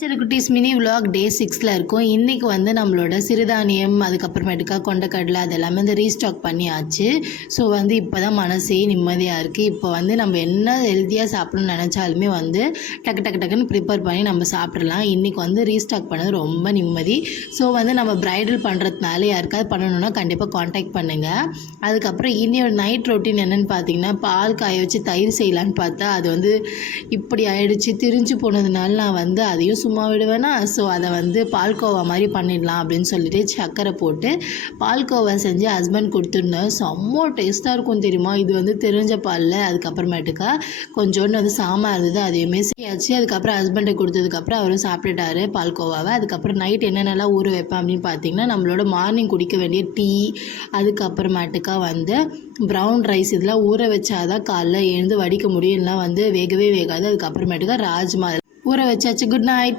சரி குட்டீஸ், mini vlog டே 6ல் இருக்கும். இன்றைக்கி வந்து நம்மளோட சிறுதானியம், அதுக்கப்புறமேட்டுக்கா கொண்டக்கடலை அது எல்லாமே வந்து ரீஸ்டாக் பண்ணியாச்சு. ஸோ வந்து இப்போ தான் மனசே நிம்மதியாக இருக்குது. இப்போ வந்து நம்ம என்ன ஹெல்த்தியாக சாப்பிடணும்னு நினச்சாலுமே வந்து டக்கு டக்கு டக்குன்னு ப்ரிப்பேர் பண்ணி நம்ம சாப்பிட்றலாம். இன்றைக்கி வந்து ரீஸ்டாக் பண்ணது ரொம்ப நிம்மதி. ஸோ வந்து நம்ம ப்ரைடல் பண்ணுறதுனால யாருக்காவது பண்ணணுன்னா கண்டிப்பாக காண்டாக்ட் பண்ணுங்கள். அதுக்கப்புறம் இனியோட நைட் ரொட்டீன் என்னென்னு பார்த்தீங்கன்னா, பால் காய வச்சு தயிர் செய்யலான்னு பார்த்தா அது வந்து இப்படி ஆயிடுச்சு. திரிஞ்சு போனதுனால நான் வந்து அதையும் சும்மா விடுவேனா, ஸோ அதை வந்து பால்கோவா மாதிரி பண்ணிடலாம் அப்படின்னு சொல்லிட்டு சர்க்கரை போட்டு பால்கோவா செஞ்சு ஹஸ்பண்ட் கொடுத்துருந்தேன். செம்ம டேஸ்ட்டாக இருக்கும் தெரியுமா. இது வந்து தெரிஞ்ச பாலில் அதுக்கப்புறமேட்டுக்கா கொஞ்சோண்டு வந்து சாமா இருந்தது, அதையுமே செய்யாச்சு. அதுக்கப்புறம் ஹஸ்பண்டை கொடுத்ததுக்கப்புறம் அவரும் சாப்பிட்டுட்டாரு பால்கோவாவை. அதுக்கப்புறம் நைட் என்னென்னலாம் ஊற வைப்பேன் அப்படின்னு பார்த்தீங்கன்னா, நம்மளோட மார்னிங் குடிக்க வேண்டிய டீ, அதுக்கப்புறமேட்டுக்கா வந்து ப்ரௌன் ரைஸ், இதெல்லாம் ஊற வச்சாதான் காலைல எழுந்து வடிக்க முடியும். இல்லைனா வந்து வேகவே வேகாது. அதுக்கப்புறமேட்டுக்கா ராஜ்மா ஊற வச்சாச்சு. Good night.